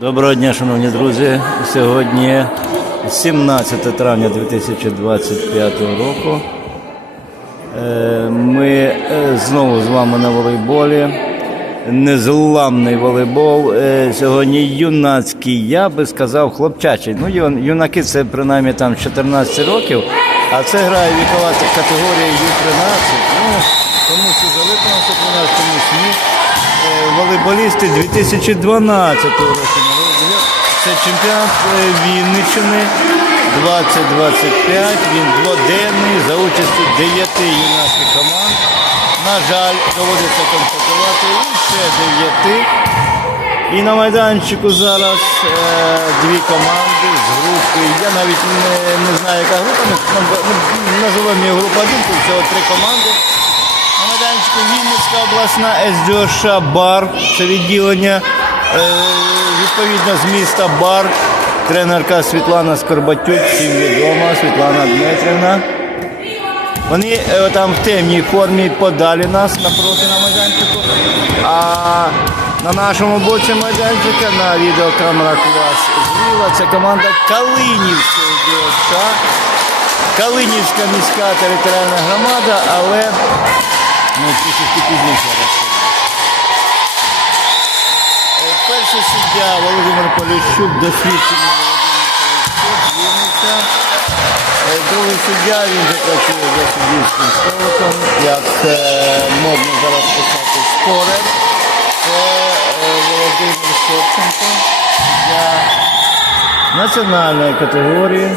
Доброго дня, шановні друзі. Сьогодні 17 травня 2025 року. Е, Ми е, знову з вами на волейболі. Незламний волейбол. Е, Сьогодні юнацький, я би сказав, хлопчачий. Ну, юнаки це принаймні там 14 років, а це грає вікова категорія Ю-13. Ну, комусь і залипнулося 13, комусь ні. Волейболісти 2012 року. Це чемпіонат е, Вінниччини 2025. Він дводенний за участю 9 юнацьких команд. На жаль, доводиться констатувати ще 9. І на майданчику зараз е, дві команди з групи. Я навіть не, не знаю, яка група. Називаємо її група 1, тут всього три команди. Вінницька обласна СДОШ Бар. Це відділення е, відповідно з міста Бар. Тренерка Світлана Скорбатюк, всім відома, Світлана Дмитрівна. Вони е, там в темній формі подалі нас напроти на майданчику. А на нашому боці майданчика на відеокамерах у вас зліва це команда Калинівської ДСК. Калинівська міська територіальна громада, але ну, трішки пізніше. Е, Перший суддя Володимир Поліщук, досвідчений Володимир Поліщук, Вінниця. Е, Другий суддя, він же працює за суддівським столиком, як модно зараз писати спорер. Це е, Володимир Шевченко для національної категорії.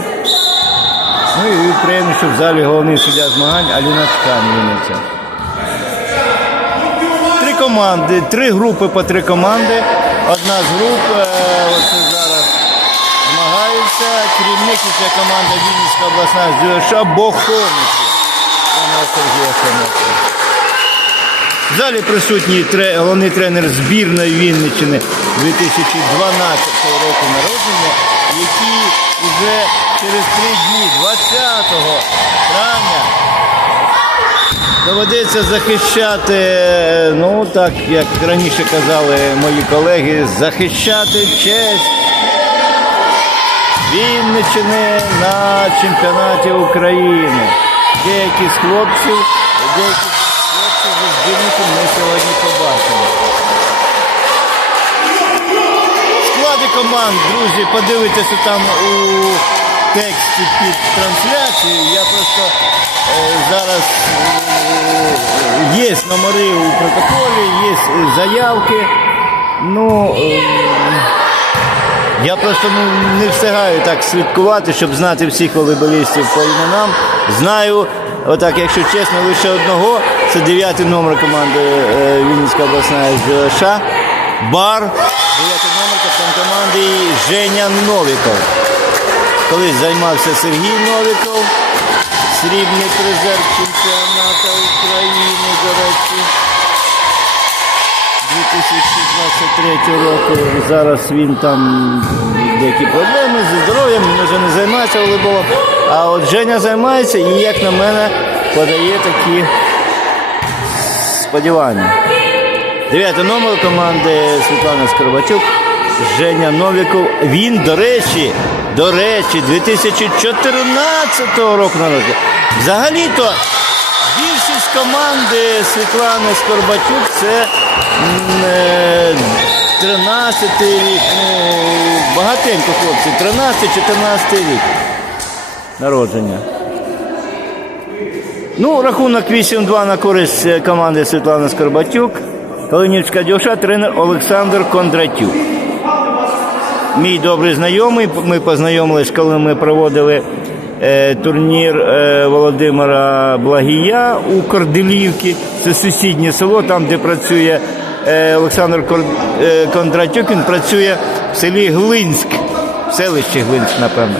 Ну і приємно, що в залі головний суддя змагань Аліна Ткань Вінниця. Команди, три групи по три команди. Одна з груп е, оце зараз змагаються. Керівник і це команда Вінницька обласна. Пана Сергія Шамота. В залі присутній головний тренер збірної Вінниччини 2012 року народження, який вже через три дні, 20 травня, доведеться захищати, ну так як раніше казали мої колеги, захищати честь Вінниччини на чемпіонаті України. Деякі з хлопців, деякі з хлопців зі збірником ми сьогодні побачимо. Склади команд, друзі, подивитися там у тексті під трансляцією. Я просто е, зараз е, є номери у протоколі, є е, заявки. Ну, я просто ну, не встигаю так слідкувати, щоб знати всіх волейболістів по іменам. Знаю, отак, якщо чесно, лише одного. Це дев'ятий номер команди Вінницька обласна СДШ. Бар. Дев'ятий номер команди Женя Новіков. Колись займався Сергій Новіков, срібний призер чемпіонату України, до речі. 2023 року. Зараз він там деякі проблеми зі здоров'ям, він вже не займається волейболом. А от Женя займається і, як на мене, подає такі сподівання. Дев'ятий номер команди Світлана Скорбачук, Женя Новіков. Він, до речі, до речі, 2014 року народження. Взагалі-то Більшість команди Світлани Скорбатюк це е, 13 рік. Ну, багатенько хлопці, 13-14 рік народження. Ну, рахунок 8-2 на користь е, команди Світлани Скорбатюк. Калинівська дівча, тренер Олександр Кондратюк. Мій добрий знайомий. Ми познайомились, коли ми проводили е, турнір е, Володимира Благія у Корделівці. Це сусіднє село, там, де працює е, Олександр Кондратюк. Він працює в селі Глинськ, в селищі Глинськ, напевно.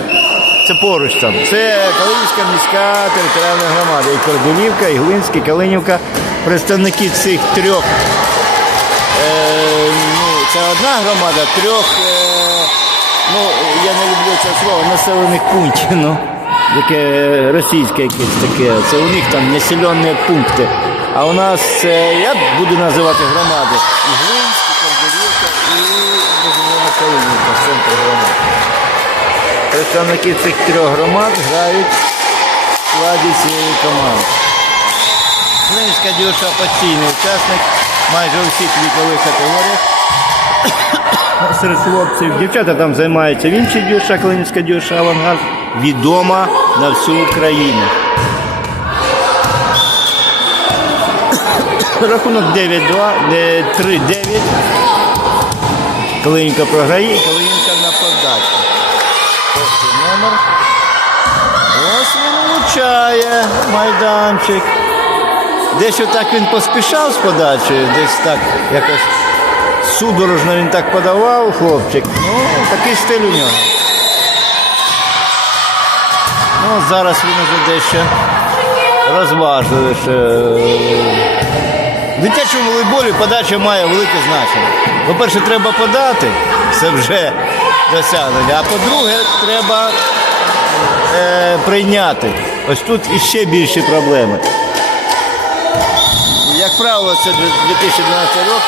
Це поруч там. Це Калинівська міська територіальна громада. І Корделівка, і Глинськ, і Калинівка. Представники цих трьох ну, це одна громада трьох, ну я не люблю це слово, населених пунктів. Ну, яке російське якесь таке. Це у них там населені пункти. А у нас це, я буду називати громади. І Глинськ, і Кордовівка, і Богомольна Калинівка, центр громад. Представники цих трьох громад грають в складі цієї команди. Клинська дюша постійний учасник майже у всіх вікових категоріях. Серед хлопців. Дівчата там займаються в іншій дюша, Клинська дюша авангард. Відома на всю Україну. Рахунок 9-2, е, 3-9. Калинка програє і на подачі. Номер. Ось він влучає майданчик. Дещо так він поспішав з подачею, десь так якось судорожно він так подавав, хлопчик. Ну, такий стиль у нього. Ну, зараз він уже дещо розважливіше. В дитячому волейболі подача має велике значення. По-перше, треба подати, це вже досягнення. А по-друге, треба е, прийняти. Ось тут іще більші проблеми. Як правило, це 2012 рік,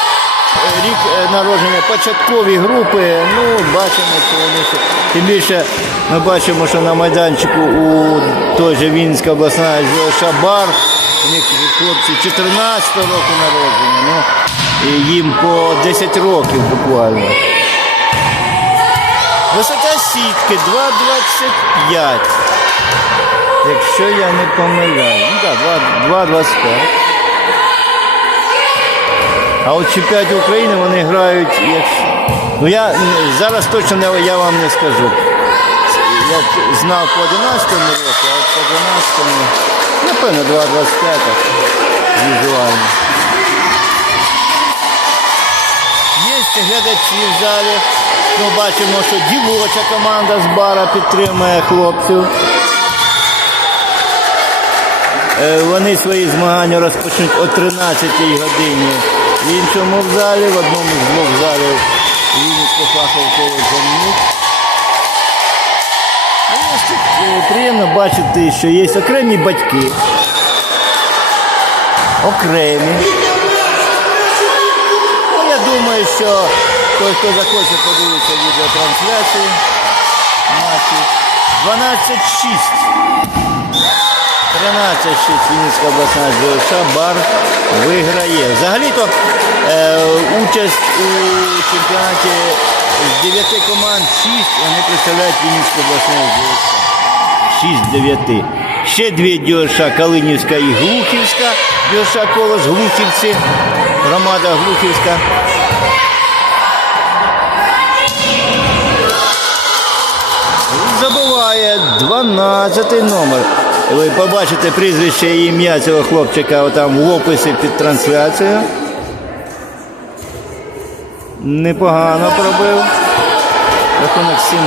рік е, народження початкові групи. Ну, бачимо, що вони. Тим більше ми бачимо, що на майданчику у той же Вінська обласна Шабар, у них хлопці 14 року народження, ну, їм по 10 років буквально. Висота сітки 2,25. Якщо я не помиляю. Ну так, 2,25. А от чемпіонаті України вони грають. Ну я зараз точно не, я вам не скажу. Я знав по 11-му року, а по 12 напевно 2,25 так, візуально. Є глядачі в залі. Ми бачимо, що дівоча команда з бара підтримує хлопців. Е, Вони свої змагання розпочнуть о 13-й годині в іншому залі, в одному з двох залів коледжу МНУК. Ну, Приємно бачити, що є окремі батьки. Окремі. Ну, Я думаю, що той, хто захоче подивитися відеотрансляцію матчі 12-6. 13-6 Вінницька обласна ЗОШ бар виграє. Взагалі-то е, участь у чемпіонаті з 9 команд 6 вони представляють Вінницьку обласну ЗОШ. 6 з 9. Ще дві дюша Калинівська і Глухівська. Дюша колос Глухівці. Громада Глухівська. Забуває 12 номер. Ви побачите прізвище і ім'я цього хлопчика там в описі під трансляцією. Непогано пробив. Рахунок 7-13.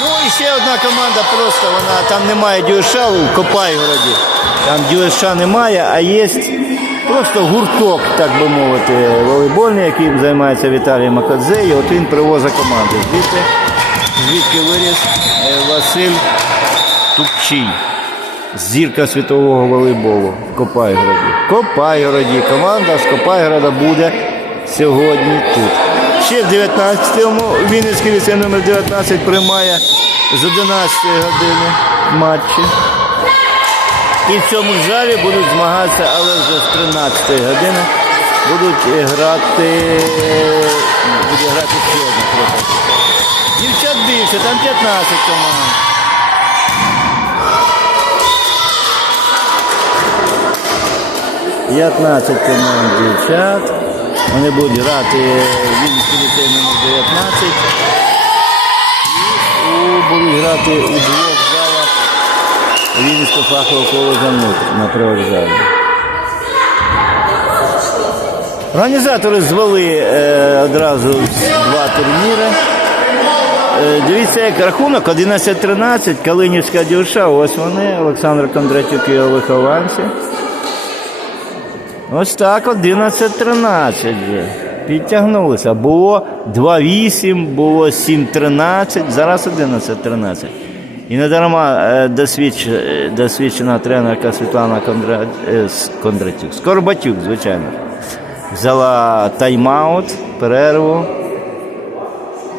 Ну і ще одна команда просто вона там немає дюша у Копайгороді. Там дюша немає, а є просто гурток, так би мовити, волейбольний, яким займається Віталій Макадзе. І от він привозить команду. Звідти, звідки виріс е, Василь Тупчий. Зірка світового волейболу в Копайгороді. Копайгороді. Команда з Копайгорода буде сьогодні тут. Ще в 19-му Вінницький ліцей номер 19 приймає з 11 години матчі. І в цьому залі будуть змагатися, але вже з 13 години будуть е, грати, буде грати ще одна група. Більше, там 15 команд. П'ятнадцять команд дівчат. Вони будуть грати Вінницький ліцей номер 19. І будуть грати у двох залах Вінницького фахового коледжа на привокзалі. Організатори звели е, одразу два турніри. Е, дивіться, як рахунок 11-13, Калинівська дюша, ось вони, Олександр Кондратюк і його вихованці. Ось так, 11-13 вже. Підтягнулися. Було 2-8, було 7-13, зараз 11-13. І не дарма е, досвідч, е, досвідчена тренерка Світлана Кондра... Кондратюк. Скорбатюк, звичайно. взяла тайм-аут, перерву.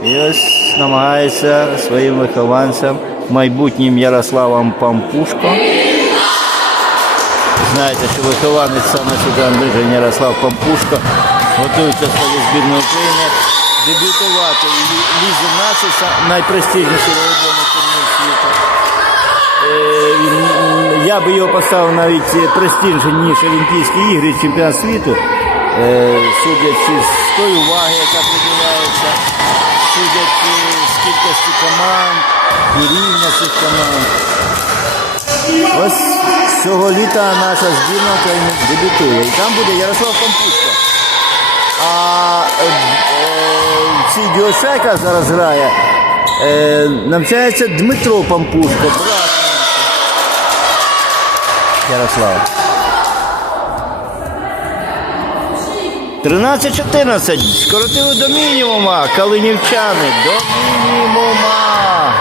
І ось намагається своїм вихованцям, майбутнім Ярославом Пампушко. Знаєте, що вихованець саме сюди Ярослав Пампушко готується своєї збірної України дебютувати в Лі- Лізі націй, са- найпрестижніший волейбольний турнір світу. Е, Я би його поставив навіть престижніше, Олімпійські ігри, чемпіонат світу, судячи з тої уваги, яка приділяється, судячи з кількості команд і рівня цих команд. Ось цього літа наша збірна дебютує. І там буде Ярослав Пампушко. А е, е, цій Діошайка зараз грає. Е, навчається Дмитро Пампушко, брат Ярослав. 13-14. Скоротили до мінімума. Калинівчани до мінімума.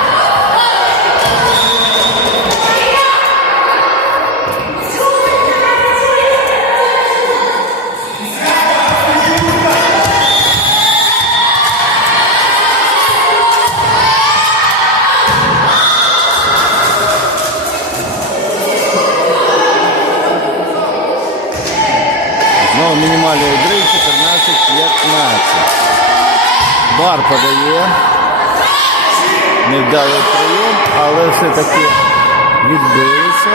Знову мінімальний дрив 14-15. Бар подає. Невдалий прийом, але все-таки відбилися.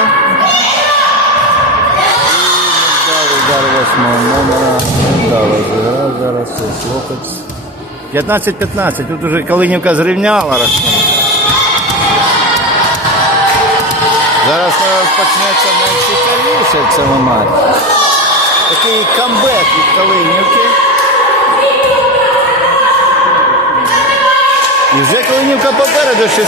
Невдалий удар восьмого номера. Невдало зіграв зараз це хлопець. 15-15. Тут уже Калинівка зрівняла рахунок. Зараз розпочнеться найцікавіше в цьому матчі. Такий камбек від Калинівки. І вже Калинівка попереду 16-15.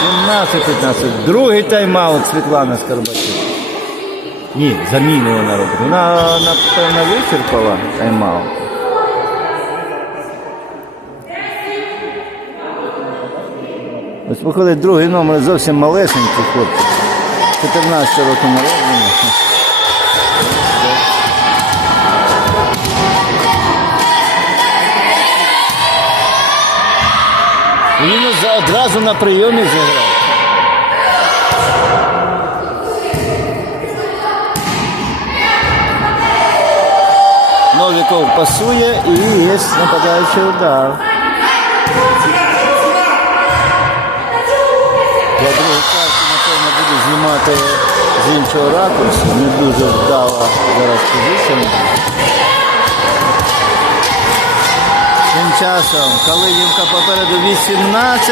Сімнадцять 15 Другий тайм-аут Світлана Скорбачук. Ні, заміни вона робить. Вона, напевно, вичерпала тайм-аут. Ось виходить другий номер зовсім малесенький хлопчик. 14 років народження. Він одразу на прийомі зіграв. Новіков пасує і є нападаючий удар. Я другу карту, напевно, буду знімати з іншого ракурсу. Не дуже вдала зараз позиція. Тим часом Калинівка попереду 18-15.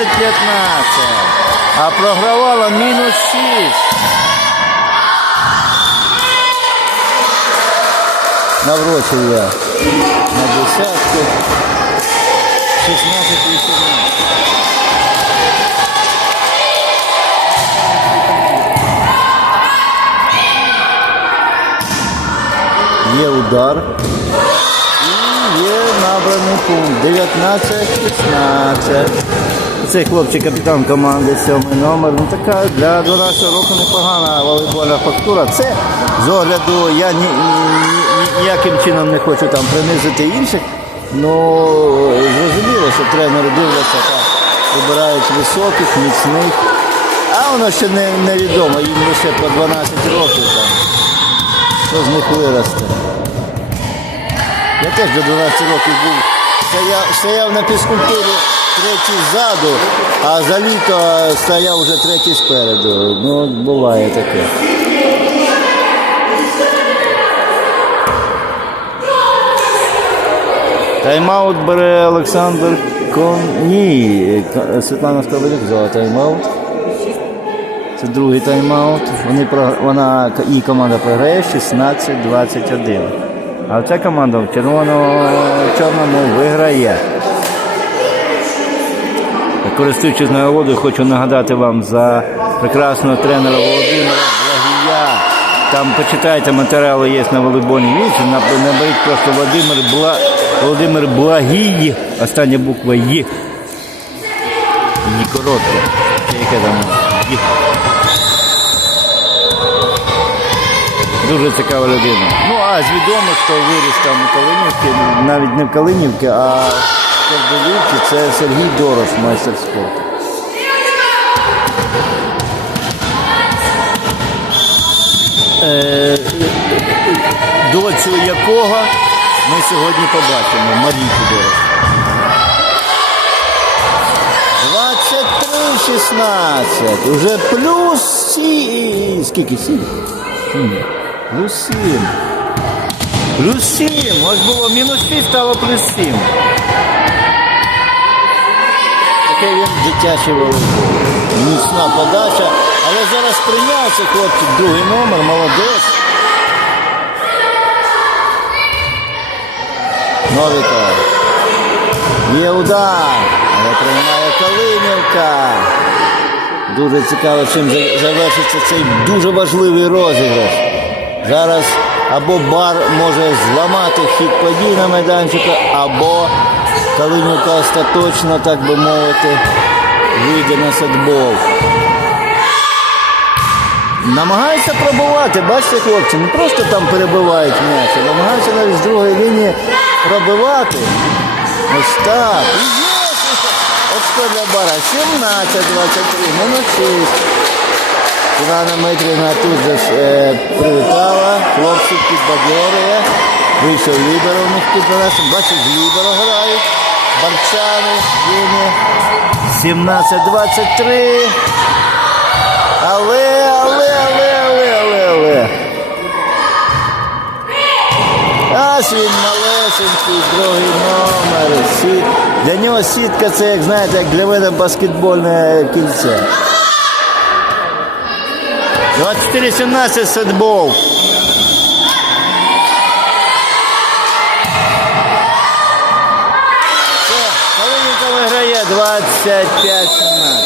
А програвала мінус 6. Наврочив я на десятку. 16-18. Удар. І є набраний пункт. 19-16. Цей хлопчик капітан команди сьомий номер. Ну така для 12 року непогана волейбольна фактура. Це з огляду я ні, ні, ні- ніяким чином не хочу там принизити інших. Ну зрозуміло, що тренери дивляться та вибирають високих, міцних. А воно ще не, невідомо, їм лише по 12 років там. Що з них виросте? Я теж до 12 років був. Стояв, стояв на фізкультурі третій ззаду, а за літо стояв вже третій спереду. Ну, буває таке. Тайм-аут бере Олександр Кон... Ні, Світлана Сковорюк взяла тайм-аут. Це другий тайм-аут. Вони. Вона її команда програє 16-21. А ця команда в червоно-чорному виграє. Користуючись нагодою, хочу нагадати вам за прекрасного тренера Володимира Благія. Там почитайте матеріали є на волейбольній вічі, наберіть просто Володимир Бла... Володимир Благій, остання буква Є. Її коротка. Чи яке там? Є. Дуже цікава людина. Ну, а з відомих, хто виріс там у Калинівці, навіть не в Калинівці, а в Ковдолівці, це Сергій Дорош, майстер спорту. Е, доцю якого ми сьогодні побачимо, Марійку Дорош. 23-16. Уже плюс 7. Скільки? 7? Плюс 7. Плюс 7. Ось було мінус 6, стало плюс 7. Таке він дитячий волейбол. Міцна подача. Але зараз прийнявся хлопчик, другий номер, молодець. Новіков. Є удар, але приймає Калинівка. Дуже цікаво, чим завершиться цей дуже важливий розіграш. Зараз або бар може зламати хід подій на майданчику, або Калинівка остаточно, так би мовити, вийде на сетбол. Намагаються пробувати, бачите, хлопці, не просто там перебивають м'яч, а намагаються навіть з другої лінії пробивати. Ось так. Є! Для бара. 17-23, минус 6. Івана Дмитрівна тут же е, привітала, хлопців підбадьорює. Вийшов Ліберо в них під нашим. Бачиш, Ліберо грають. Барчани, Єні. 17-23. Але, але, але, але, але, але. Аж він малесенький, другий номер. Сіт. Для нього сітка це, як знаєте, як для мене баскетбольне кільце. 24-17 сетбол. Все, Калинівка виграє 25-17.